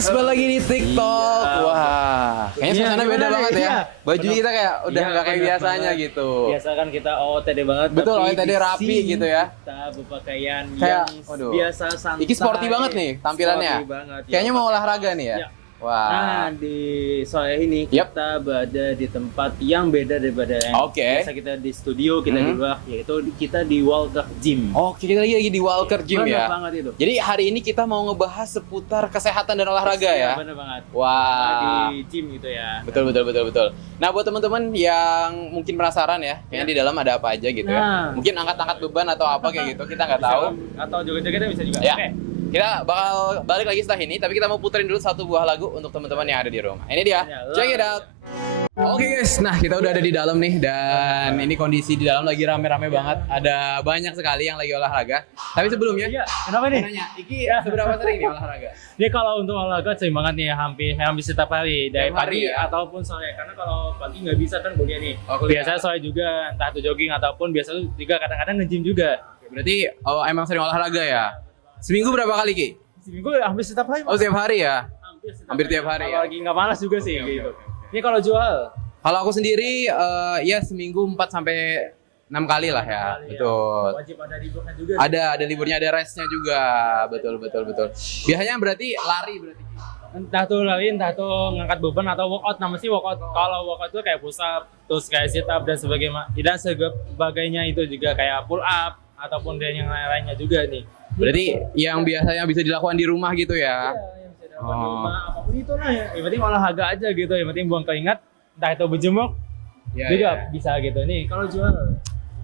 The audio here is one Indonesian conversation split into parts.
guys, balik lagi di TikTok. Wah, kayaknya suasana beda banget ya. Baju kita kayak udah nggak kayak biasanya gitu. Biasa kan kita OOTD banget. Betul, OOTD rapi gitu ya. Kita berpakaian Kayak, yang biasa santai. Iki sporty banget nih tampilannya. Sporty banget, ya. Kayaknya mau olahraga nih ya. Wah. Nah, di sore ini kita berada di tempat yang beda daripada yang biasa kita di studio, kita di luar, yaitu kita di Walker Gym. Oke, kita lagi di Walker Gym ya. Bener banget itu. Jadi hari ini kita mau ngebahas seputar kesehatan dan olahraga ya. Bener banget. Wah. Di gym gitu ya. Betul. Nah, buat teman-teman yang mungkin penasaran ya, kayaknya di dalam ada apa aja gitu ya. Mungkin angkat-angkat beban atau apa kayak gitu, kita nggak tahu. Atau joget-jogetnya bisa juga. Ya. Oke. Kita bakal balik lagi setelah ini, tapi kita mau puterin dulu satu buah lagu untuk teman-teman yang ada di rumah. Ini dia, check it out. Oke guys, nah kita udah ada di dalam nih, dan ini kondisi di dalam lagi rame-rame banget. Ada banyak sekali yang lagi olahraga. Tapi sebelumnya, kenapa nih? nanya, Iki seberapa sering nih olahraga? Dia kalau untuk olahraga sering banget nih, hampir setiap hari dari pagi ya? ataupun sore. Karena kalau pagi nggak bisa kan kuliah nih. Biasanya sore juga, entah itu jogging ataupun biasa juga kadang-kadang nge-gym juga. Berarti emang sering olahraga ya? Seminggu berapa kali Ki? Seminggu hampir setiap hari. Oh setiap hari ya? Hampir tiap hari ya? Kalau lagi nggak malas juga sih gitu. Ini kalau jual? Kalau aku sendiri ya seminggu 4 sampai 6 kali lah ya. Betul. Wajib ada liburnya juga. Ada liburnya, ada restnya juga. Betul. Biasanya berarti lari berarti. Entah tuh lari, entah tuh ngangkat beban atau workout. Nama sih workout. Kalau workout itu kayak push up, terus kayak sit up dan sebagainya. Dan sebagainya itu juga kayak pull up ataupun dan yang lainnya juga nih. Berarti yang biasanya bisa dilakukan di rumah gitu ya? Iya, yang bisa dilakukan di rumah, apapun itu lah ya. Yang penting olahraga aja gitu, yang penting buang keringat, entah itu berjemur, juga bisa gitu. Nih, kalau jual?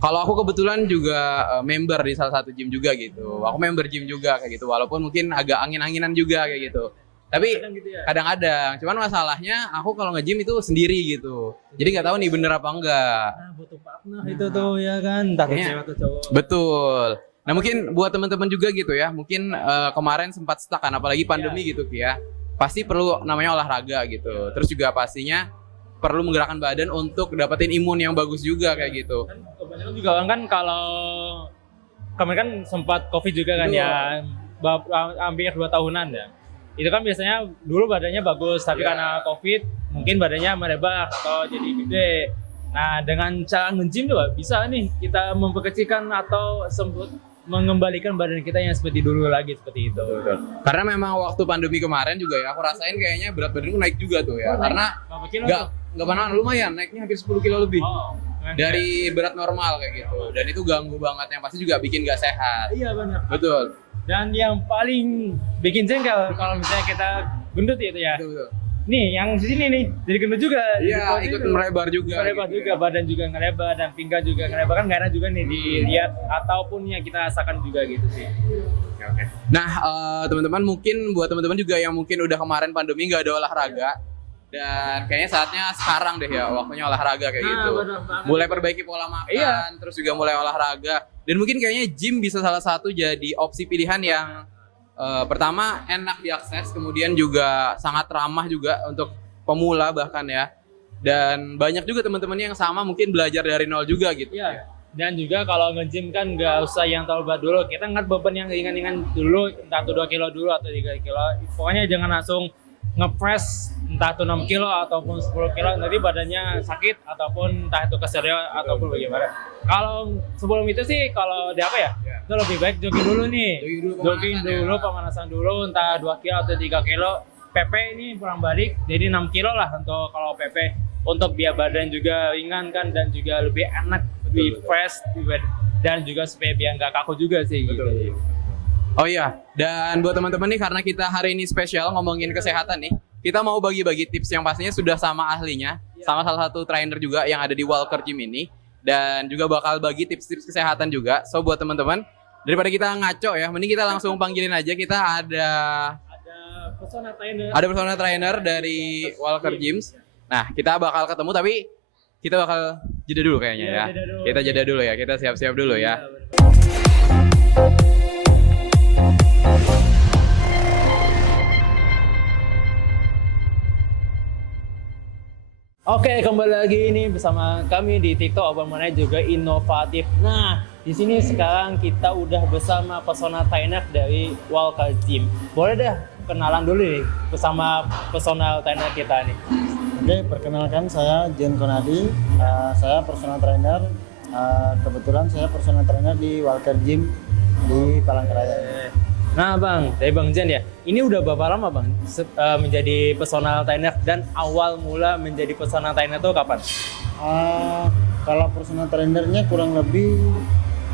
Kalau aku kebetulan juga member di salah satu gym juga gitu. Aku member gym juga kayak gitu, walaupun mungkin agak angin-anginan juga kayak gitu. Tapi kadang-kadang, cuman masalahnya aku kalau nge-gym itu sendiri gitu. Jadi nggak tahu nih bener apa enggak. Nah, butuh partner itu tuh ya kan, entah cewek atau cowok. Betul. Nah mungkin buat teman-teman juga gitu ya, mungkin kemarin sempat stuck kan, apalagi pandemi gitu ya. Pasti perlu namanya olahraga gitu. Terus juga pastinya perlu menggerakkan badan untuk dapetin imun yang bagus juga kayak gitu. Kebanyakan juga kan kalau kemarin kan sempat COVID juga kan ya, hampir 2 tahunan ya. Itu kan biasanya dulu badannya bagus, tapi karena COVID mungkin badannya melebar atau jadi gede. Nah dengan cara nge-gym juga bisa nih kita memperkecilkan atau mengembalikan badan kita yang seperti dulu lagi, seperti itu. Betul. Karena memang waktu pandemi kemarin juga ya, aku rasain kayaknya berat badanku naik juga tuh ya. Karena nggak pernah lumayan, naiknya hampir 10 kilo lebih. Dari berat normal kayak gitu. Dan itu ganggu banget, yang pasti juga bikin nggak sehat. Iya benar. Betul. Dan yang paling bikin jengkel kalau misalnya kita gendut itu ya. Betul. Nih, yang di sini nih, jadi gendut juga. Iya, ikut melebar juga. Melebar gitu. juga, badan juga ngelebar dan pinggang juga ngelebar, kan gak enak juga nih dilihat ataupun yang kita rasakan juga gitu sih. Oke. Nah, teman-teman mungkin buat teman-teman juga yang mungkin udah kemarin pandemi nggak ada olahraga, dan kayaknya saatnya sekarang deh ya waktunya olahraga kayak gitu. Mulai perbaiki pola makan, terus juga mulai olahraga. Dan mungkin kayaknya gym bisa salah satu jadi opsi pilihan yang pertama enak diakses, kemudian juga sangat ramah juga untuk pemula bahkan ya. Dan banyak juga teman-teman yang sama mungkin belajar dari nol juga gitu. Iya. Dan juga kalau nge-gym kan nggak usah yang terlalu berat dulu. Kita angkat beban yang ringan-ringan dulu, entah itu 2 kilo dulu atau 3 kilo. Pokoknya jangan langsung nge-press entah itu 6 kilo ataupun 10 kilo, nanti badannya sakit ataupun entah itu keserio ataupun bagaimana. Kalau sebelum itu sih kalau di apa ya, itu lebih baik jogging dulu nih. Jogging dulu, pemanasan dulu, entah 2 kilo atau 3 kilo. PP ini pulang balik, jadi 6 kilo lah untuk kalau PP. Untuk biar badan juga ringan kan, dan juga lebih enak, lebih fresh, dan juga supaya biar nggak kaku juga sih gitu. Oh iya, dan buat teman-teman nih, karena kita hari ini spesial ngomongin kesehatan nih, kita mau bagi-bagi tips yang pastinya sudah sama ahlinya, sama salah satu trainer juga yang ada di Walker Gym ini, dan juga bakal bagi tips-tips kesehatan juga. So buat teman-teman, daripada kita ngaco ya, mending kita langsung panggilin aja. Kita ada personal trainer dari Walker Gyms. Nah, kita bakal ketemu, tapi kita bakal jeda dulu kayaknya ya. Kita jeda dulu ya, kita siap-siap dulu ya. Oke, kembali lagi ini bersama kami di TikTok, obrolannya juga inovatif. Nah, di sini sekarang kita udah bersama personal trainer dari Walker Gym. Boleh dah kenalan dulu nih bersama personal trainer kita nih. Oke, perkenalkan saya Jen Konadi. Saya personal trainer. Kebetulan saya personal trainer di Walker Gym di Palangkaraya. Nah Bang, dari Bang Jen ya, ini udah berapa lama Bang menjadi personal trainer dan awal mula menjadi personal trainer itu kapan? Kalau personal trainernya kurang lebih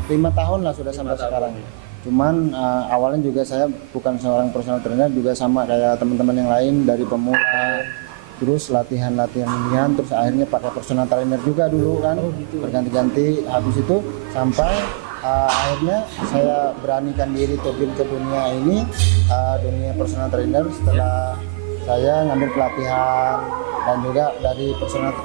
5 tahun lah sudah sampai sekarang. Cuman awalnya juga saya bukan seorang personal trainer, juga sama kayak teman-teman yang lain dari pemula, terus latihan-latihan, terus akhirnya pakai personal trainer juga dulu kan, berganti-ganti. Habis itu sampai akhirnya saya beranikan diri terjun ke dunia ini, dunia personal trainer setelah saya ngambil pelatihan dan juga dari personal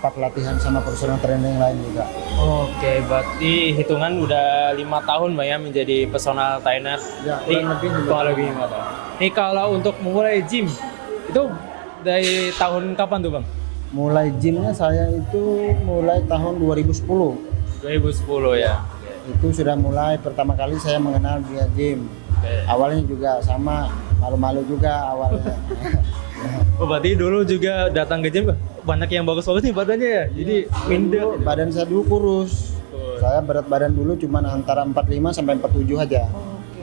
pelatihan sama personal trainer yang lain juga. Oke, berarti hitungan udah 5 tahun Bang ya menjadi personal trainer. Ya, kurang lebih 5 tahun. Nih kalau untuk memulai gym itu dari tahun kapan tuh Bang? Mulai gymnya saya itu mulai tahun 2010. 2010 ya. Itu sudah mulai pertama kali saya mengenal dunia gym. Awalnya juga sama, malu-malu juga awalnya. Oh, berarti dulu juga datang ke gym banyak yang bagus-bagus nih badannya ya. Jadi minder. Badan saya dulu kurus. Saya berat badan dulu cuma antara 45 sampai 47 aja.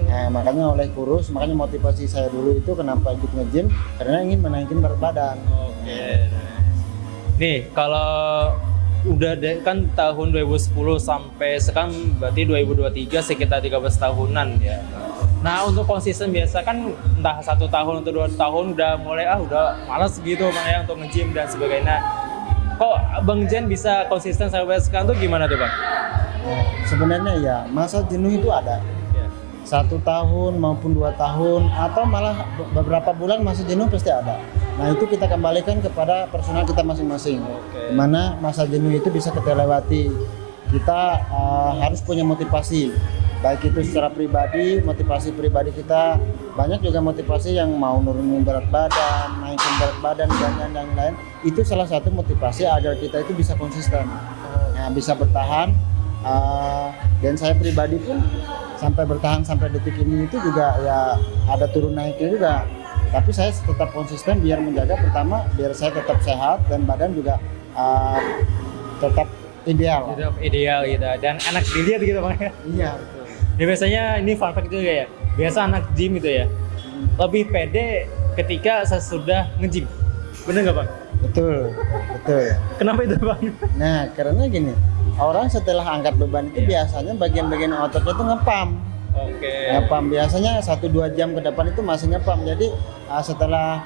Nah, makanya oleh kurus, makanya motivasi saya dulu itu kenapa ikut nge-gym karena ingin menaikin berat badan. Oke. Nih, kalau udah kan tahun 2010 sampai sekarang berarti 2023 sekitar 13 tahunan ya. Nah untuk konsisten biasa kan entah 1 tahun atau 2 tahun udah mulai udah malas gitu Bang ya untuk nge-gym dan sebagainya. Kok Bang Jen bisa konsisten sampai sekarang tuh gimana tuh Bang? Sebenarnya ya masa jenuh itu ada. 1 tahun maupun 2 tahun atau malah beberapa bulan masa jenuh pasti ada. Nah itu kita kembalikan kepada personal kita masing-masing. Dimana masa jenuh itu bisa kita lewati. Kita harus punya motivasi, baik itu secara pribadi, motivasi pribadi kita. Banyak juga motivasi yang mau nurunin berat badan, naikin berat badan dan yang lain. Itu salah satu motivasi agar kita itu bisa konsisten, bisa bertahan. Dan saya pribadi pun sampai bertahan sampai detik ini itu juga ya ada turun naiknya juga. Tapi saya tetap konsisten biar menjaga, pertama biar saya tetap sehat dan badan juga tetap ideal. Tetap ideal gitu dan enak dilihat gitu Bang ya. Iya. Ya, biasanya ini fun fact juga ya. Biasa anak gym itu ya lebih pede ketika sesudah nge-gym. Bener nggak Bang? Betul. Kenapa itu Bang? Nah karena gini, orang setelah angkat beban itu biasanya bagian-bagian ototnya itu ngepam. Ngepam biasanya 1-2 jam ke depan itu masih ngepam. Jadi setelah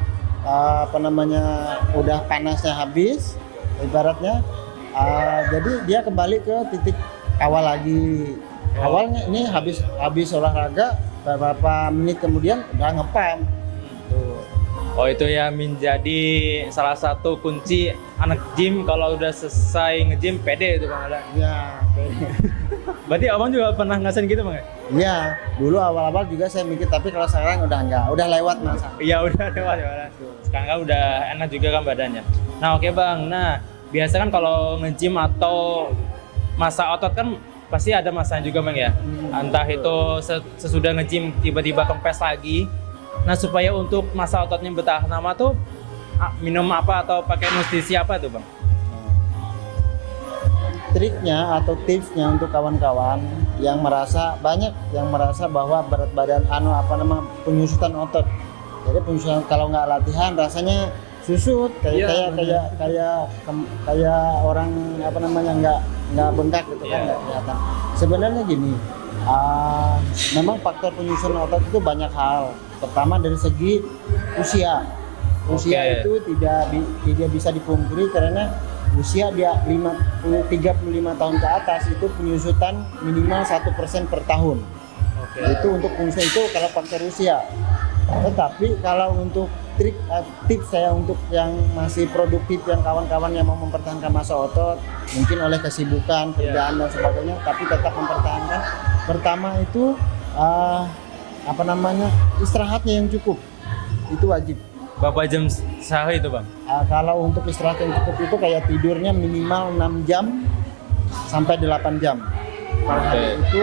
udah panasnya habis ibaratnya, jadi dia kembali ke titik awal lagi. Awalnya ini habis olahraga beberapa menit kemudian udah ngepam. Oh itu ya menjadi salah satu kunci anak gym kalau udah selesai nge-gym pede itu Bang ada. Iya, pede. Berarti abang juga pernah ngerasain gitu Bang ya? Iya, dulu awal-awal juga saya mikir, tapi kalau sekarang udah enggak, udah lewat masa. Iya udah lewat ya. Sekarang kan udah enak juga kan badannya. Nah oke Bang, nah biasa kan kalau nge-gym atau masa otot kan pasti ada masanya juga Bang ya. Entah itu sesudah nge-gym tiba-tiba kempes lagi. Nah supaya untuk masa ototnya bertahan lama tuh minum apa atau pakai nutrisi apa tuh Bang? Triknya atau tipsnya untuk kawan-kawan yang merasa bahwa berat badan penyusutan otot. Jadi penyusutan kalau nggak latihan rasanya susut kayak orang nggak bengkak gitu kan, nggak kelihatan. Sebenarnya gini, memang faktor penyusutan otot itu banyak hal. Pertama dari segi usia itu tidak bisa dipungkiri karena usia dia 35 tahun ke atas itu penyusutan minimal 1% per tahun. Itu untuk penyusutan itu kalau faktor usia. Tetapi kalau untuk tips saya untuk yang masih produktif, yang kawan-kawan yang mau mempertahankan masa otot, mungkin oleh kesibukan, kerjaan dan sebagainya, tapi tetap mempertahankan. Pertama itu istirahatnya yang cukup, itu wajib. Berapa jam sehari itu Bang? Kalau untuk istirahat yang cukup itu kayak tidurnya minimal 6 jam sampai 8 jam. Itu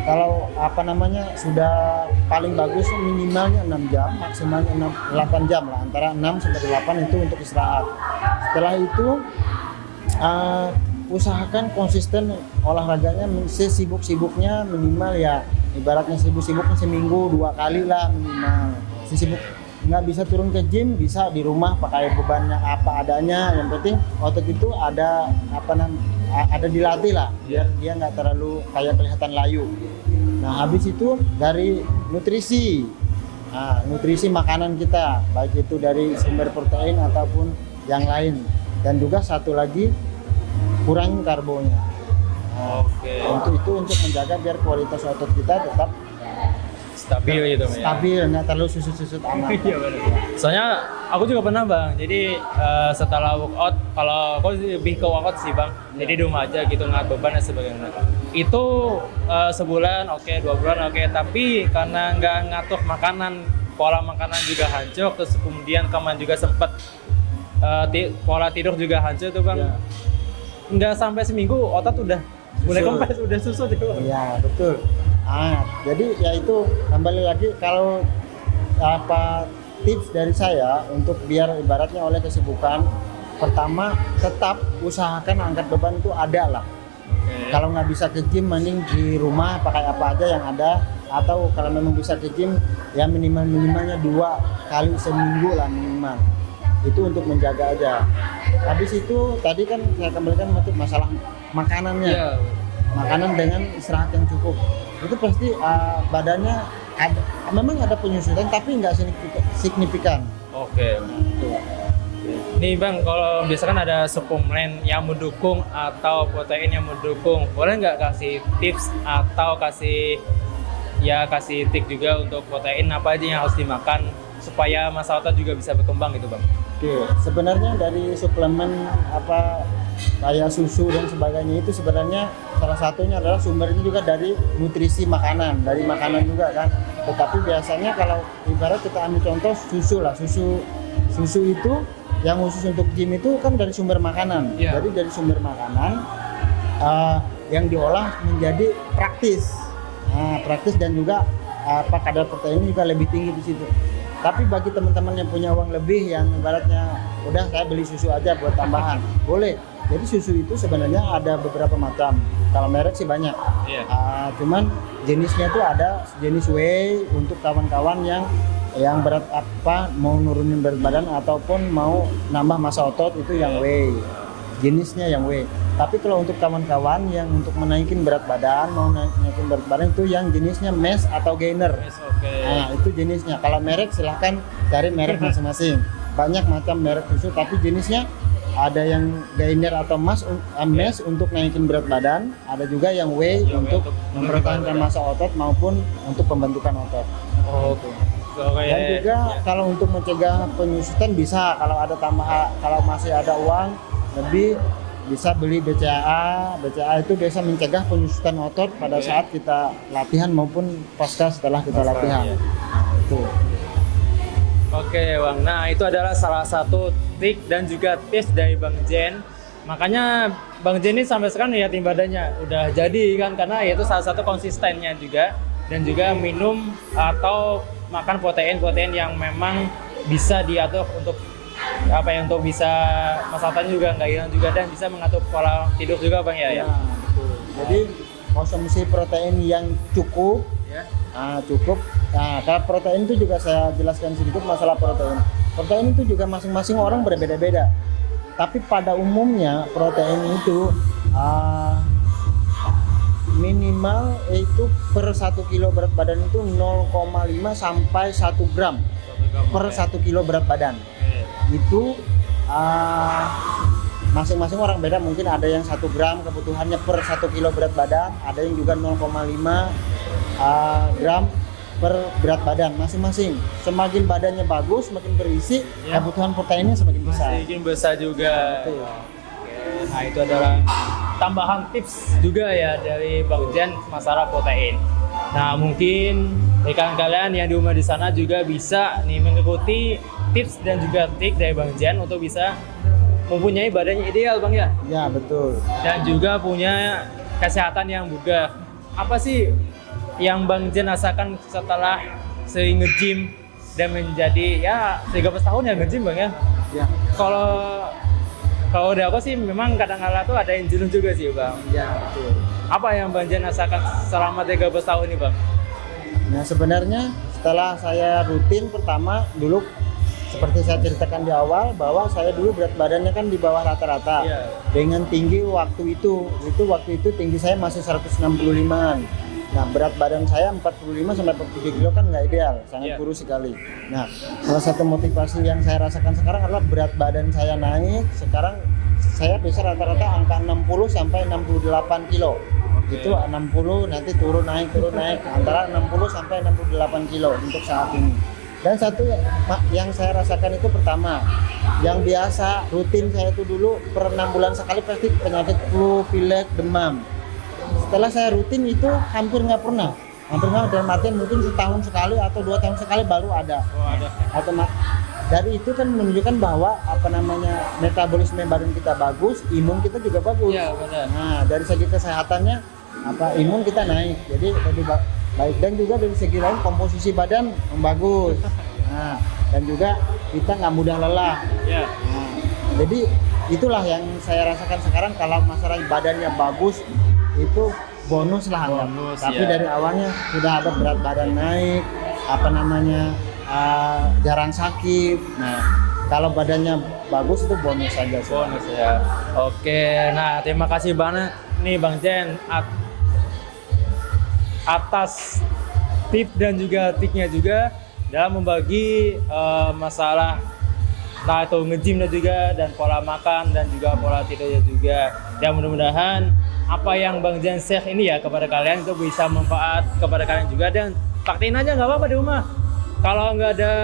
kalau apa namanya sudah paling bagus minimalnya 6 jam, maksimalnya 8 jam lah, antara 6 sampai 8 itu untuk istirahat. Setelah itu usahakan konsisten olahraganya, sesibuk-sibuknya minimal ya, ibaratnya sibuk-sibuknya seminggu 2 kali lah minimal. Sesibuk nggak bisa turun ke gym, bisa di rumah pakai bebannya apa adanya, yang penting otot itu ada ada dilatih lah biar dia nggak terlalu kayak kelihatan layu. Nah habis itu dari nutrisi, nutrisi makanan kita baik itu dari sumber protein ataupun yang lain, dan juga satu lagi kurangin karbonya. Untuk menjaga biar kualitas otot kita tetap Stabil gitu, stabil, nggak terlalu susut-susut amat. Iya benar. Soalnya aku juga pernah bang, jadi setelah workout, kalau aku lebih ke workout sih bang, jadi di rumah aja gitu, ngangkat beban dan sebagainya. Itu sebulan oke, 2 bulan oke, tapi karena nggak ngatur makanan, pola makanan juga hancur, terus kemudian kemarin juga sempat pola tidur juga hancur tuh bang. Nggak sampai seminggu otot udah mulai kempes, udah susut itu. Iya betul. Jadi ya itu kembali lagi, kalau tips dari saya untuk biar ibaratnya oleh kesibukan, pertama tetap usahakan angkat beban itu ada lah. Kalau nggak bisa ke gym, mending di rumah pakai apa aja yang ada, atau kalau memang bisa ke gym ya minimalnya 2 kali seminggu lah minimal. Itu untuk menjaga aja. Habis itu tadi kan saya kembalikan masalah makanannya. Makanan dengan istirahat yang cukup, itu pasti badannya memang ada penyusutan tapi nggak signifikan. Oke. Nih bang, kalau biasa kan ada suplemen yang mendukung atau protein yang mendukung, boleh nggak kasih tips atau kasih trik juga untuk protein apa aja yang harus dimakan supaya masa otot juga bisa berkembang gitu bang? Sebenarnya dari suplemen kayak susu dan sebagainya itu sebenarnya salah satunya adalah sumbernya juga dari nutrisi makanan, dari makanan juga kan. Tetapi biasanya kalau ibarat kita ambil contoh susu itu yang khusus untuk gym itu kan dari sumber makanan. Jadi dari sumber makanan yang diolah menjadi praktis, praktis dan juga kadar protein juga lebih tinggi di situ. Tapi bagi teman-teman yang punya uang lebih, yang ibaratnya udah saya beli susu aja buat tambahan, boleh. Jadi susu itu sebenarnya ada beberapa macam. Kalau merek sih banyak. Cuman jenisnya tuh ada jenis whey untuk kawan-kawan yang berat mau nurunin berat badan ataupun mau nambah massa otot, itu yang whey. Jenisnya yang whey. Tapi kalau untuk kawan-kawan yang untuk menaikin berat badan, mau naikin berat badan, itu yang jenisnya mesh atau gainer. Itu jenisnya. Kalau merek silahkan cari merek masing-masing. Banyak macam merek susu, tapi jenisnya ada yang gainer atau mesh untuk naikin berat badan, ada juga yang whey untuk mempertahankan massa otot maupun untuk pembentukan otot. Dan juga kalau untuk mencegah penyusutan bisa, kalau ada tambahan, kalau masih ada uang lebih, bisa beli BCAA. BCAA itu biasa mencegah penyusutan otot pada saat kita latihan maupun pasca setelah kita latihan. Oke bang, nah itu adalah salah satu trik dan juga tips dari Bang Jen. Makanya Bang Jen ini sampai sekarang lihatin badannya udah jadi kan, karena itu salah satu konsistennya juga, dan juga minum atau makan protein yang memang bisa diatur untuk untuk bisa masa otaknya juga nggak hilang juga, dan bisa mengatur pola tidur juga bang ya. Betul. Jadi konsumsi protein yang cukup, cukup. Nah, kalau protein itu juga saya jelaskan sedikit masalah protein. Protein itu juga masing-masing orang berbeda-beda. Tapi pada umumnya protein itu minimal itu per 1 kilo berat badan itu 0,5 sampai 1 gram per 1 kilo berat badan. Itu masing-masing orang beda, mungkin ada yang 1 gram kebutuhannya per 1 kilo berat badan, ada yang juga 0,5 gram per berat badan masing-masing. Semakin badannya bagus, semakin berisi, kebutuhan proteinnya semakin besar. Semakin besar juga. Nah itu adalah tambahan tips juga ya dari Bang Jen masalah protein. Nah mungkin rekan kalian yang di rumah di sana juga bisa nih mengikuti tips dan juga trik dari Bang Jen untuk bisa mempunyai badannya ideal bang ya. Ya betul. Dan juga punya kesehatan yang bugar. apa sih yang Bang Jen rasakan setelah sering nge-gym dan menjadi ya 13 tahun ya nge-gym Bang ya? Ya. Kalau udah aku sih memang kadang-kala tuh ada yang jenuh juga sih Bang. Ya, betul. Apa yang Bang Jen rasakan selama 13 tahun ini Bang? Nah sebenarnya setelah saya rutin pertama dulu seperti saya ceritakan di awal bahwa saya dulu berat badannya kan di bawah rata-rata. Iya. Dengan tinggi waktu itu tinggi saya masih 165-an. Nah berat badan saya 45 sampai 47 kilo kan nggak ideal, sangat kurus sekali. Nah salah satu motivasi yang saya rasakan sekarang adalah berat badan saya naik. Sekarang saya bisa rata-rata angka 60 sampai 68 kilo. Itu 60 nanti turun naik antara 60 sampai 68 kilo untuk saat ini. Dan satu yang saya rasakan itu pertama, yang biasa rutin saya itu dulu per 6 bulan sekali pasti penyakit flu, pilek, demam. Setelah saya rutin itu hampir nggak pernah dalam artian mungkin setahun sekali atau 2 tahun sekali baru ada. Atau dari itu kan menunjukkan bahwa metabolisme badan kita bagus, imun kita juga bagus. Iya, benar. Nah dari segi kesehatannya imun kita naik, jadi lebih baik, dan juga dari segi lain komposisi badan bagus. Nah dan juga kita nggak mudah lelah. Ya. Nah, jadi itulah yang saya rasakan sekarang. Kalau masalah badannya bagus itu bonus lah anggap. Tapi dari awalnya sudah ada berat badan naik, jarang sakit. Nah kalau badannya bagus itu bonus saja sih. Bonus ya. Oke, nah terima kasih banget nih Bang Jen atas tips dan juga triknya juga dalam membagi masalah nah itu nge-gym juga dan pola makan dan juga pola tidurnya juga. Dan mudah-mudahan apa yang Bang Jen share ini ya kepada kalian itu bisa manfaat kepada kalian juga, dan praktein aja nggak apa-apa di rumah. Kalau nggak ada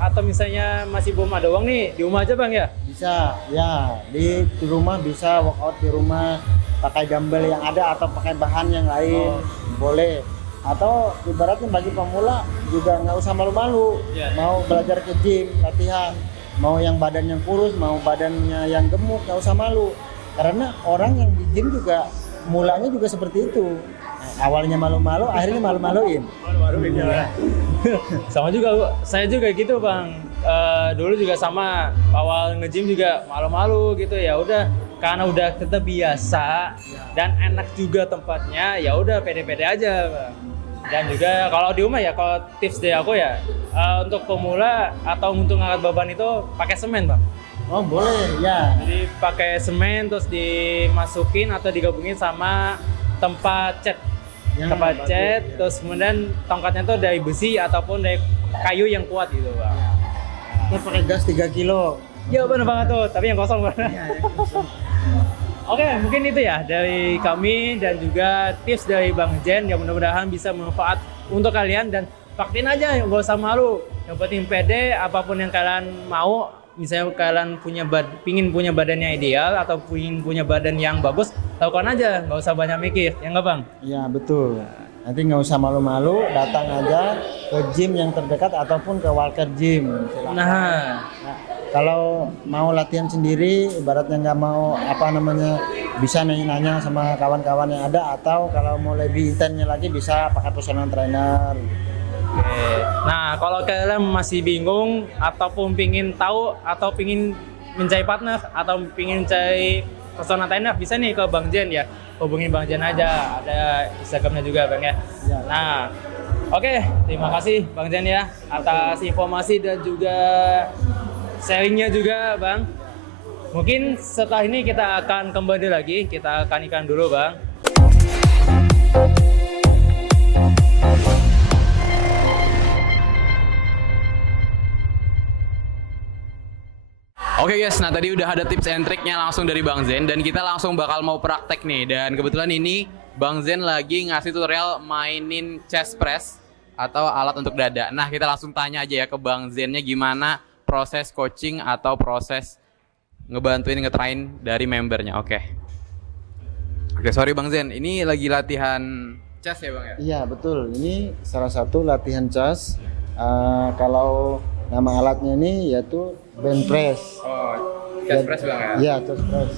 atau misalnya masih belum ada uang nih, di rumah aja Bang ya? Bisa, ya di rumah bisa workout di rumah, pakai dumbbell yang ada atau pakai bahan yang lain, boleh. Atau ibaratnya bagi pemula juga nggak usah malu-malu, mau belajar ke gym, latihan, mau yang badannya kurus, mau badannya yang gemuk, nggak usah malu. Karena orang yang di gym juga mulanya juga seperti itu. Awalnya malu-malu, akhirnya malu-maluin. Ya. Sama juga, saya juga gitu Bang. Dulu juga sama, awal nge-gym juga malu-malu gitu, ya udah karena udah terbiasa dan enak juga tempatnya, ya udah pede-pede aja Bang. Dan juga kalau di rumah ya, kalau tips dari aku ya, untuk pemula atau untuk ngangkat beban itu pakai semen Bang. Oh boleh ya. Jadi pakai semen terus dimasukin atau digabungin sama tempat cat. Tempat cat, terus kemudian tongkatnya tuh dari besi ataupun dari kayu yang kuat gitu Bang. Terus pakai gas 3 kilo. Iya bener banget tuh, tapi yang kosong Bang. Oke, mungkin itu ya dari kami dan juga tips dari Bang Jen yang mudah-mudahan bisa bermanfaat untuk kalian, dan praktein aja, nggak usah malu. Yang penting pede, apapun yang kalian mau. Misalnya kalian pingin punya badannya ideal atau pingin punya badan yang bagus, lakukan aja, nggak usah banyak mikir, ya nggak Bang? Iya betul. Nanti nggak usah malu-malu, datang aja ke gym yang terdekat ataupun ke Walker Gym. Nah, kalau mau latihan sendiri, ibaratnya nggak mau bisa nanya-nanya sama kawan-kawan yang ada, atau kalau mau lebih intensnya lagi bisa pakai personal trainer. Oke. Nah, kalau kalian masih bingung ataupun pingin tahu atau pingin mencari partner atau pingin cari personal trainer, bisa nih ke Bang Jen ya. Hubungin Bang Jen aja, ada Instagramnya juga Bang ya. Nah, oke, terima kasih Bang Jen ya atas informasi dan juga sharingnya juga Bang. Mungkin setelah ini kita akan kembali lagi, kita akan ikan dulu Bang. Oke guys, nah tadi udah ada tips and triknya langsung dari Bang Zen, dan kita langsung bakal mau praktek nih. Dan kebetulan ini Bang Zen lagi ngasih tutorial mainin chest press atau alat untuk dada. Nah kita langsung tanya aja ya ke Bang Zennya gimana proses coaching atau proses ngebantuin ngetrain dari membernya. Oke, sorry Bang Zen, ini lagi latihan chest ya Bang ya? Iya betul, ini salah satu latihan chest. Kalau nama alatnya ini yaitu bench press. Oh, chest press Bang ya? Iya, chest press.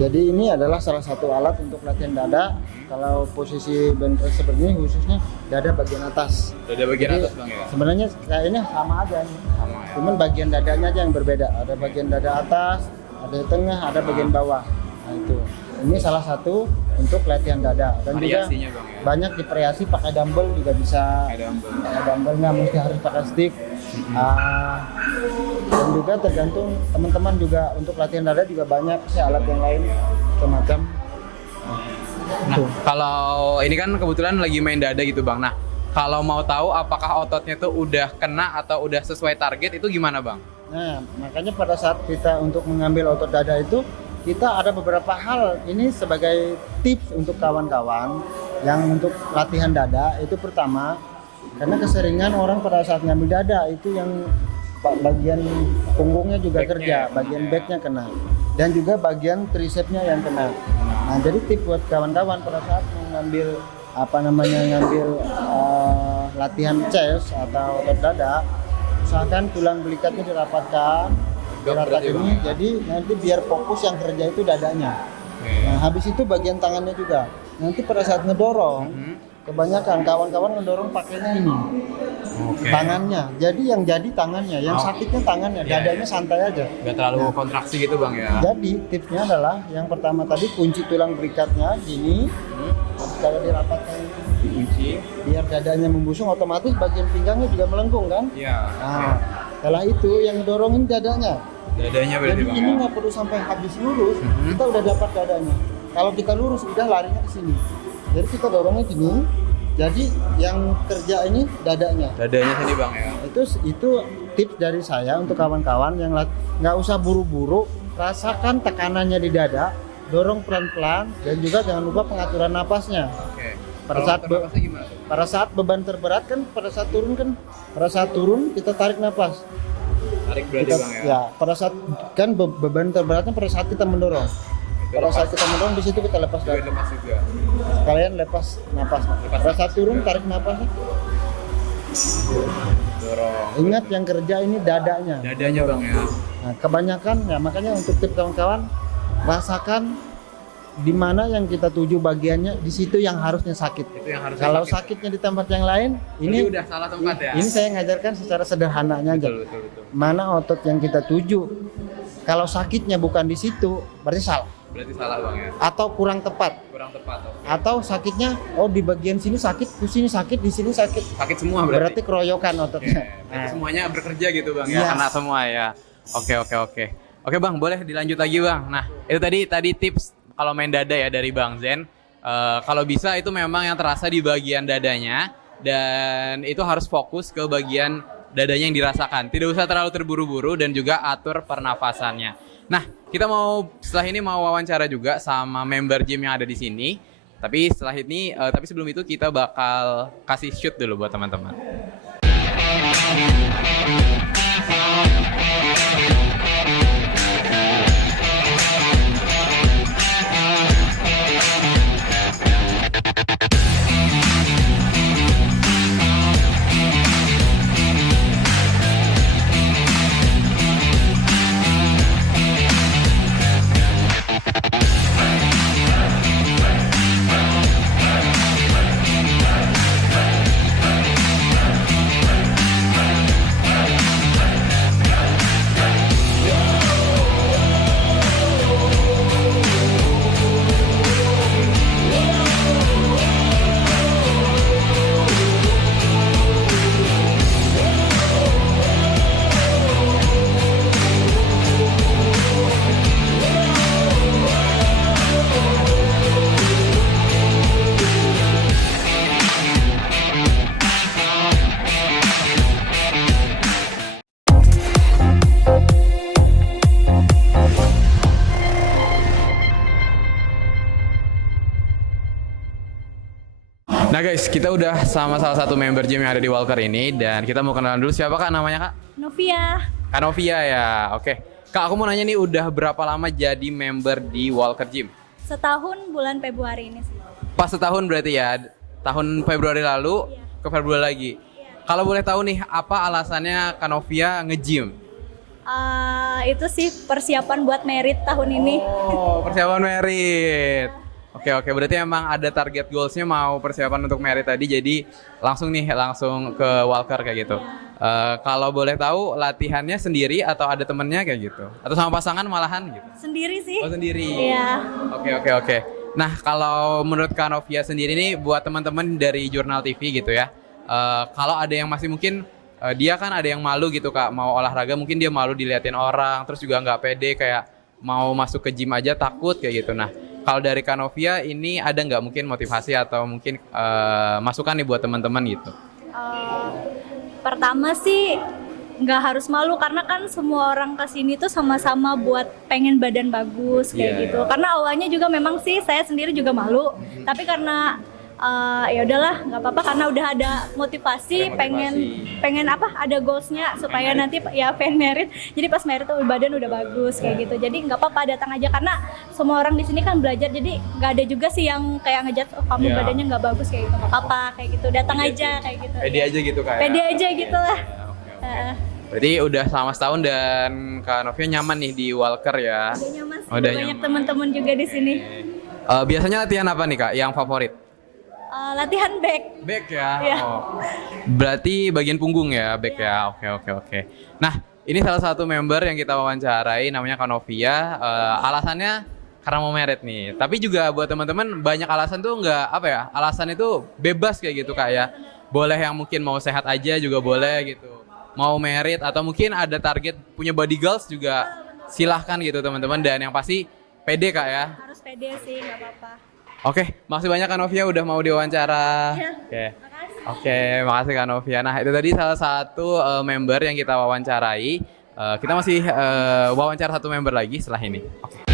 Jadi ini adalah salah satu alat untuk latihan dada. Kalau posisi bench press seperti ini khususnya dada bagian atas. Dada bagian Jadi, atas Bang ya. sebenarnya kayaknya sama aja nih. Sama ya. Cuman bagian dadanya aja yang berbeda. Ada bagian dada atas, ada di tengah, ada bagian bawah. Nah itu. Ini salah satu untuk latihan dada dan juga Variasinya Bang ya. banyak divariasi pakai dumbbell juga bisa. Ada dumbbell. Pakai dumbbell nggak mesti harus pakai stick. Dan juga tergantung teman-teman juga untuk latihan dada juga banyak sih alat yang lain semacam. Nah, kalau ini kan kebetulan lagi main dada gitu Bang. Nah, kalau mau tahu apakah ototnya tuh udah kena atau udah sesuai target itu gimana Bang? Nah, makanya pada saat kita untuk mengambil otot dada itu kita ada beberapa hal ini sebagai tips untuk kawan-kawan yang untuk latihan dada. Itu pertama, karena keseringan orang pada saat ngambil dada itu yang bagian punggungnya juga Backnya kerja, ya, bagian ya. backnya kena dan juga bagian tricepsnya yang kena. Nah, jadi tips buat kawan-kawan pada saat mengambil latihan chest atau otot dada, usahakan tulang belikatnya dirapatkan Berat ya, ini, Bang. jadi nanti biar fokus yang kerja itu dadanya. Nah, habis itu bagian tangannya juga. Nanti pada saat ngedorong, kebanyakan kawan-kawan ngedorong pakainya ini, tangannya. Jadi yang jadi tangannya, yang sakitnya tangannya, Iya, dadanya santai aja. Gak terlalu kontraksi gitu Bang ya. Jadi tipsnya adalah yang pertama tadi kunci tulang belikatnya gini, kalau dirapatkan Kunci. biar dadanya membusung, otomatis bagian pinggangnya juga melengkung kan. Iya. Nah, setelah itu yang dorongin dadanya. Dadanya berarti Jadi Bang. ini Ya? nggak perlu sampai habis lurus, kita udah dapat dadanya. Kalau kita lurus udah larinya ke sini. Jadi kita dorongnya gini. Jadi yang kerja ini dadanya. Dadanya sini Bang ya. Itu tips dari saya untuk kawan-kawan yang nggak usah buru-buru, rasakan tekanannya di dada, dorong pelan-pelan dan juga jangan lupa pengaturan napasnya. Oke. Pada saat napasnya gimana tuh? pada saat beban terberat kan, pada saat turun kita tarik napas. Tarik berarti Bang ya. Ya, pada saat kan beban terberatnya pada saat kita mendorong. Pada saat kita mendorong di situ kita lepas Juga dada. lepas juga. Sekalian lepas napas. Pada saat turun tarik napasnya. Dorong. Ingat yang kerja ini dadanya. Dadanya Bang ya. Nah, kebanyakan ya makanya untuk tips kawan-kawan, rasakan di mana yang kita tuju bagiannya, di situ yang harusnya sakit. Itu yang harus Kalau sakit. sakitnya di tempat yang lain, Ini ini udah salah tempat ya. ini saya ngajarkan secara sederhananya aja. betul. Mana otot yang kita tuju. Kalau sakitnya bukan di situ, berarti salah. Berarti salah Bang ya. Atau kurang tepat. Kurang tepat. Oke. Atau sakitnya di bagian sini sakit, di sini sakit, di sini sakit. Sakit semua Berarti berarti. keroyokan Oke. ototnya. Berarti semuanya bekerja gitu Bang Iya. ya. Kena semua ya. Oke. Oke Bang, boleh dilanjut lagi Bang. Nah, itu tadi tips kalau main dada ya dari Bang Zen. Kalau bisa itu memang yang terasa di bagian dadanya dan itu harus fokus ke bagian dadanya yang dirasakan. Tidak usah terlalu terburu-buru dan juga atur pernafasannya. Nah, kita setelah ini mau wawancara juga sama member gym yang ada di sini. Tapi sebelum itu kita bakal kasih shoot dulu buat teman-teman. Nah guys, kita udah sama salah satu member gym yang ada di Walker ini dan kita mau kenalan dulu. Siapa Kak namanya Kak? Novia, Kak Novia ya, oke. Kak, aku mau nanya nih, udah berapa lama jadi member di Walker Gym? setahun bulan Februari ini sih. Pas setahun berarti ya, tahun Februari lalu Iya. ke Februari lagi. Kalau boleh tahu nih, apa alasannya Kak Novia nge-gym? Itu sih persiapan buat merit tahun ini. Oh, persiapan merit. Oke, berarti emang ada target goals-nya mau persiapan untuk merit tadi, jadi langsung ke Walker kayak gitu. Kalau boleh tahu latihannya sendiri atau ada temennya kayak gitu? Atau sama pasangan malahan gitu? Sendiri sih. Oh, sendiri. Iya. Oke. Nah, kalau menurut Kak Novia sendiri nih buat teman-teman dari Jurnal TV gitu ya. Kalau ada yang masih mungkin dia kan ada yang malu gitu Kak, mau olahraga mungkin dia malu diliatin orang, terus juga nggak pede kayak mau masuk ke gym aja takut kayak gitu. Nah, kalau dari Kak Novia ini ada nggak mungkin motivasi atau mungkin masukan nih buat teman-teman gitu? Pertama sih nggak harus malu karena kan semua orang kesini tuh sama-sama buat pengen badan bagus kayak Iya, gitu. Karena awalnya juga memang sih saya sendiri juga malu, tapi karena ya udahlah nggak apa-apa karena udah ada motivasi, pengen apa ada goalsnya supaya nanti ya pengen merit, jadi pas merit tuh badan udah bagus kayak gitu. Jadi nggak apa-apa datang aja karena semua orang di sini kan belajar, jadi nggak ada juga sih yang kayak ngejat kamu badannya nggak bagus kayak gitu, nggak apa-apa kayak gitu, datang aja kayak gitu. Pede aja gitu Kak. Pede aja gitu lah. Berarti udah selama setahun dan Kak Novia nyaman nih di Walker ya? Udah nyaman sih, Udah banyak nyaman. teman-teman juga di sini. Biasanya latihan apa nih Kak yang favorit? Latihan back. Back ya? Iya. Oh. Berarti bagian punggung ya, back ya? Oke. Nah, ini salah satu member yang kita wawancarai namanya Kak Novia. Alasannya karena mau merit nih. Tapi juga buat teman-teman banyak alasan tuh nggak apa ya? Alasan itu bebas kayak gitu Kak ya. Boleh yang mungkin mau sehat aja juga boleh gitu. Mau merit atau mungkin ada target punya body goals juga silahkan gitu teman-teman. Dan yang pasti pede Kak ya. Harus pede sih, nggak apa-apa. Oke, makasih banyak Kak Novia udah mau diwawancara. Ya, Oke, makasih Kak Novia. Nah, itu tadi salah satu member yang kita wawancarai. Kita masih wawancara satu member lagi setelah ini. Oke.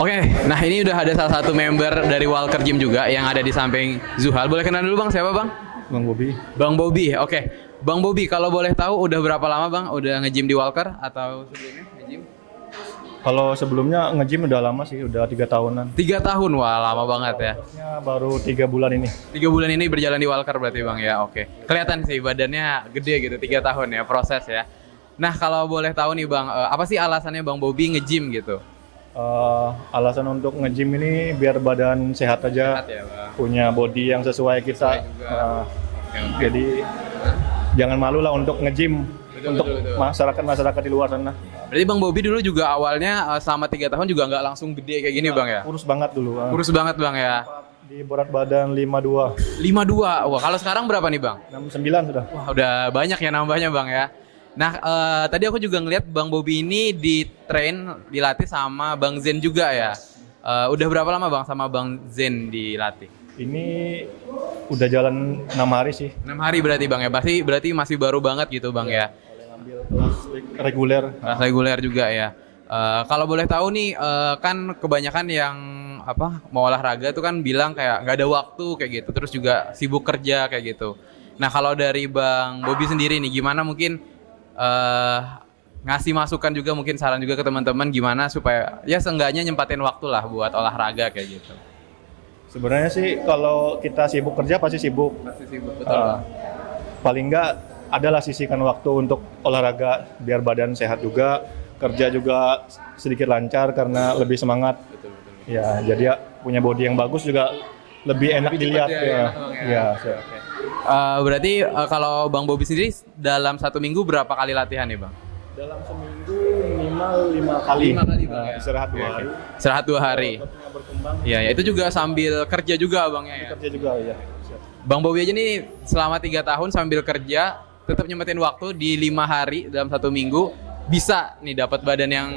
Oke, nah ini udah ada salah satu member dari Walker Gym juga yang ada di samping Zuhal. Boleh kenal dulu Bang, siapa Bang? Bang Bobi. Bang Bobi, oke. Bang Bobi, kalau boleh tahu udah berapa lama Bang udah nge-gym di Walker atau sebelumnya nge-gym? Kalau sebelumnya nge-gym udah lama sih, udah 3 tahunan. 3 tahun, wah lama banget ya. Baru 3 bulan ini. 3 bulan ini berjalan di Walker berarti Bang ya, oke. Kelihatan sih badannya gede gitu, 3 tahun ya proses ya. Nah kalau boleh tahu nih Bang, apa sih alasannya Bang Bobi nge-gym gitu? Alasan untuk nge-gym ini biar badan sehat aja, Sehat ya Bang? punya body yang sesuai kita. Sesuai juga. Oke. Jadi jangan malu lah untuk nge-gym untuk betul. masyarakat di luar sana. Berarti Bang Bobi dulu juga awalnya selama 3 tahun juga nggak langsung gede kayak gini Bang ya? Kurus banget dulu. Kurus banget Bang ya? Di berat badan 52, 52, wah kalau sekarang berapa nih Bang? 69 sudah. Wah udah banyak ya nambahnya Bang ya. Nah tadi aku juga ngeliat Bang Bobi ini dilatih sama Bang Zen juga ya. Udah berapa lama Bang sama Bang Zen dilatih? Ini udah jalan 6 hari sih. 6 hari berarti Bang ya, berarti masih baru banget gitu Bang ya. Ambil kelas reguler. Kelas reguler juga ya. Kalau boleh tahu nih, kan kebanyakan yang mau olahraga tuh kan bilang kayak nggak ada waktu kayak gitu, terus juga sibuk kerja kayak gitu. Nah kalau dari Bang Bobi sendiri nih, gimana mungkin ngasih masukan juga mungkin saran juga ke teman-teman gimana supaya ya seenggaknya nyempatin waktu lah buat olahraga kayak gitu. Sebenarnya sih kalau kita sibuk kerja pasti sibuk. Pasti sibuk betul. Paling enggak adalah sisihkan waktu untuk olahraga biar badan sehat juga, kerja juga sedikit lancar karena lebih semangat. Betul. Ya, jadi ya punya body yang bagus juga lebih enak dilihat ya. Ya. Berarti kalau Bang Bobi sendiri dalam 1 minggu berapa kali latihan nih Bang? Dalam seminggu minimal 5 kali. 5 kali Bang ya. Istirahat 2 hari. Istirahat 2 hari. Ototnya berkembang. Iya, ya, itu juga sambil kerja juga Bang ya. Kerja juga ya. Bang Bobi aja nih selama 3 tahun sambil kerja tetap nyempetin waktu di 5 hari dalam 1 minggu bisa nih dapat badan yang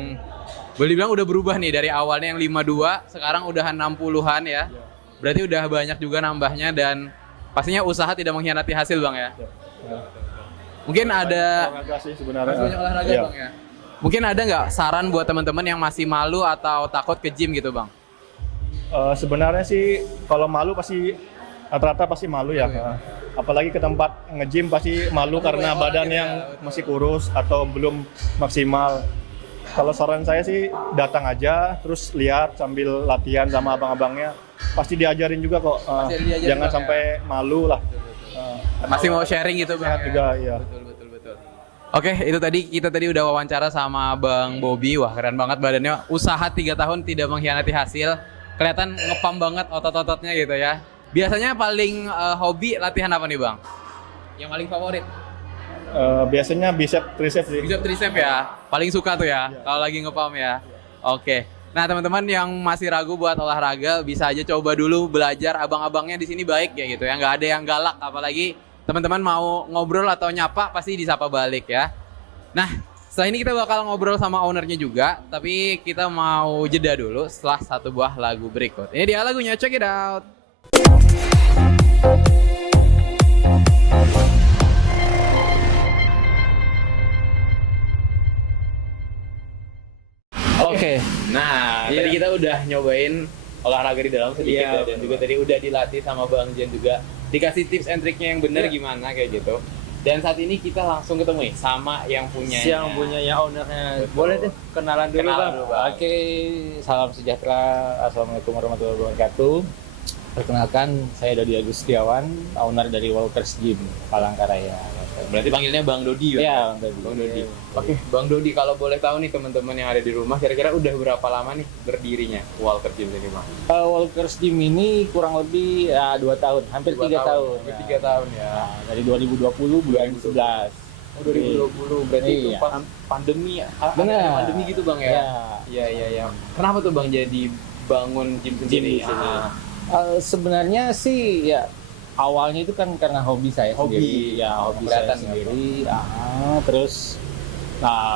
boleh dibilang udah berubah nih dari awalnya yang 52 sekarang udah 60-an ya. Berarti udah banyak juga nambahnya dan pastinya usaha tidak mengkhianati hasil Bang ya. Mungkin ada Olahraga sih sebenarnya. banyak olahraga Iya. Bang ya. Mungkin ada nggak saran buat teman-teman yang masih malu atau takut ke gym gitu Bang? Sebenarnya sih kalau malu pasti rata-rata pasti malu ya. Apalagi ke tempat nge-gym pasti malu karena badan yang masih kurus atau belum maksimal. Kalau saran saya sih datang aja, terus lihat sambil latihan sama abang-abangnya. Pasti diajarin juga kok. Jangan sampai malu lah. Masih mau sharing gitu Bang? Sehat juga, iya. Betul. Oke, itu kita tadi udah wawancara sama Bang Bobby. Wah, keren banget badannya. Usaha 3 tahun tidak mengkhianati hasil. Kelihatan ngepam banget otot-ototnya gitu ya. Biasanya paling hobi latihan apa nih Bang? Yang paling favorit? Biasanya bicep tricep sih. Bicep tricep ya, paling suka tuh ya, kalau lagi ngepam ya. Oke. Nah teman-teman yang masih ragu buat olahraga bisa aja coba dulu belajar. Abang-abangnya di sini baik ya gitu ya, nggak ada yang galak. Apalagi teman-teman mau ngobrol atau nyapa pasti disapa balik ya. Nah setelah ini kita bakal ngobrol sama ownernya juga, tapi kita mau jeda dulu setelah satu buah lagu berikut. Ini dia lagunya, check it out. Oke, nah tadi kita udah nyobain olahraga di dalam sedikit ya, dan juga tadi udah dilatih sama Bang Jen juga, dikasih tips and triknya yang benar gimana kayak gitu. Dan saat ini kita langsung ketemu nih sama yang punyanya. Ownernya. Boleh deh kenalan dulu Bang. Oke, salam sejahtera. Assalamualaikum warahmatullahi wabarakatuh. Perkenalkan, saya Dodi Agustiawan, owner dari Walkers Gym, Palangkaraya. Berarti panggilnya Bang Dodi ya? Iya, Bang Dodi. Oke, Bang Dodi, kalau boleh tahu nih teman-teman yang ada di rumah, kira-kira udah berapa lama nih berdirinya Walkers Gym ini Bang? Walkers Gym ini kurang lebih 2 tahun, hampir 3 tahun. Hampir 3 tahun ya. Nah, dari 2020 bulan 11. Oh, 2020 berarti itu Iya. pas pandemi ya? Benar. Ada pandemi gitu Bang ya? Iya. Kenapa tuh Bang jadi bangun gym sendiri? Gym di sini. Sebenarnya sih ya awalnya itu kan karena hobi saya Hobi. sendiri. Ya, hobi saya Kelihatan ya, sendiri. Terus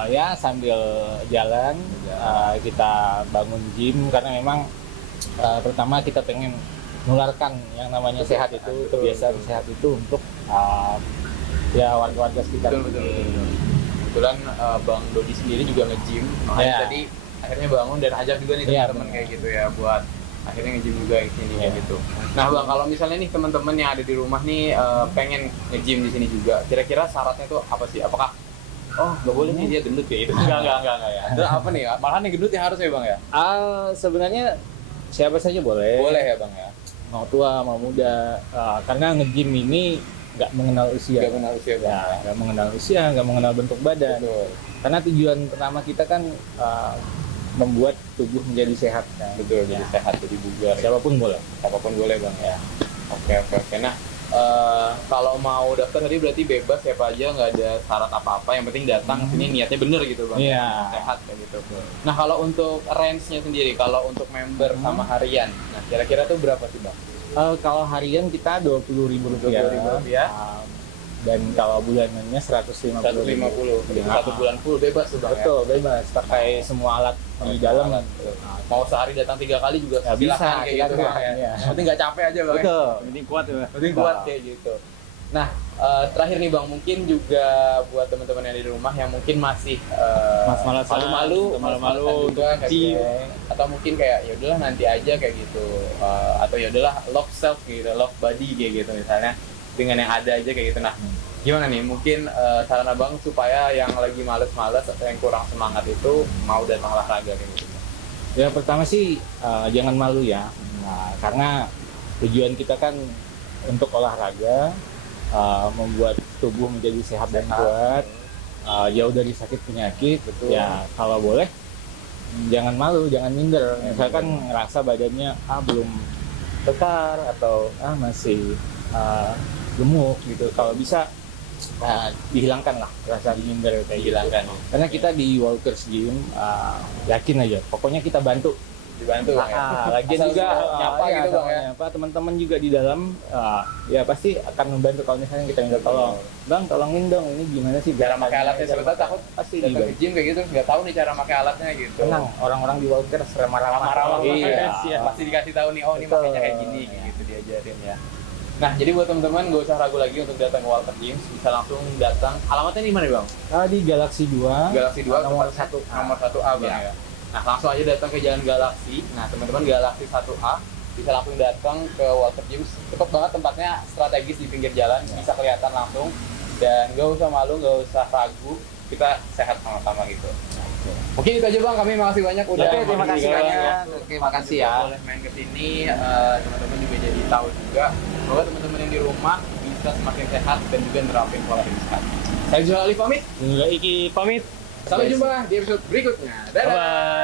ya sambil jalan kita bangun gym karena memang pertama kita pengen menularkan yang namanya sehat itu, kebiasaan sehat itu untuk ya warga-warga sekitar. Betul. Kebetulan Bang Dodi sendiri juga nge-gym, makanya tadi akhirnya bangun dan ajak juga nih teman-teman kayak gitu ya buat akhirnya nge-gym juga di sini kayak gitu. Nah Bang, kalau misalnya nih teman-teman yang ada di rumah nih pengen nge-gym di sini juga, kira-kira syaratnya tuh apa sih? Apakah nggak boleh nih dia gendut kayak gitu? Enggak ya. Terus apa nih? Malahan yang gendut ya harus ya Bang ya? Sebenarnya siapa saja boleh. Boleh ya Bang ya? Mau tua, mau muda. Karena nge-gym ini nggak mengenal usia. Nggak mengenal usia Bang. Ya, nggak mengenal usia, nggak mengenal bentuk badan. Betul. Karena tujuan pertama kita kan membuat tubuh menjadi sehat. Kan? Betul, jadi sehat, jadi bugar. Siapapun boleh. Apapun boleh Bang ya. Oke. Nah, kalau mau daftar tadi berarti bebas siapa aja, nggak ada syarat apa-apa. Yang penting datang sini niatnya bener gitu Bang. Iya. Sehat kayak gitu. Nah, kalau untuk range-nya sendiri, kalau untuk member sama harian, nah kira-kira tuh berapa sih Bang? Kalau harian kita Rp20.000. Rp20.000. Dan kalau bulanannya 150. 150. Jadi 1 bulan full bebas tuh Bang. Betul, bebas. Pakai semua alat di dalam. Mau sehari datang 3 kali juga Ya, bisa kayak gitu Bang. ya. Yang penting nggak capek aja Bang. Betul, penting kuat ya. Penting kuat kayak gitu. Nah, terakhir nih Bang, mungkin juga buat teman-teman yang di rumah yang mungkin masih malu-malu untuk gym, atau mungkin kayak ya udahlah nanti aja kayak gitu, atau ya udahlah love self gitu, love body kayak gitu misalnya dengan yang ada aja kayak gitu. Nah, gimana nih mungkin saran Abang supaya yang lagi males-males atau yang kurang semangat itu mau datang olahraga kayak gitu? Ya pertama sih jangan malu ya. Nah, karena tujuan kita kan untuk olahraga, membuat tubuh menjadi sehat dan kuat, jauh dari sakit penyakit. Betul. Ya kalau boleh jangan malu, jangan minder. Misalkan ngerasa badannya belum tekar atau masih gemuk gitu. Kalau bisa dihilangkan lah rasa minder kayak Dihilangkan. gitu. Karena kita di Walkers Gym yakin aja, pokoknya kita bantu. Dibantu Bang ya? Lagian Asal juga nyapa gitu Bang ya? nyapa teman-teman juga di dalam ya pasti akan membantu kalau misalnya kita minta tolong. Bang, tolongin dong ini gimana sih Cara pakai alatnya, sebetulnya takut pasti datang dibantu. ke gym kayak gitu nggak tahu nih cara pakai alatnya gitu. Tenang, orang-orang di Walkers ramah-ramah. Ramah-ramah Iya. pasti dikasih tahu nih, oh ini Betul. makanya kayak gini kayak gitu diajarin ya. Nah, jadi buat teman-teman gak usah ragu lagi untuk datang ke Walker Gyms, bisa langsung datang. Alamatnya di mana, Bang? Di Galaxy 2. Galaxy 2 nomor tempat 1A. Nomor 1A, Bang ya. Nah, langsung aja datang ke Jalan Galaxy. Nah, teman-teman Galaxy 1A bisa langsung datang ke Walker Gyms. Cepet banget, tempatnya strategis di pinggir jalan, bisa kelihatan langsung. Dan gak usah malu, gak usah ragu, kita sehat sama-sama gitu. Mungkin itu aja Bang, kami makasih banyak udah. Oke, terima kasih banyak. Oke, makasih ya. Boleh main ke sini, teman-teman juga jadi tahu juga bahwa teman-teman yang di rumah bisa semakin sehat dan juga nerapin pola hidup sehat. Saya Jual Ali pamit. Juga Iki pamit. Sampai jumpa di episode berikutnya. Dadah. Bye.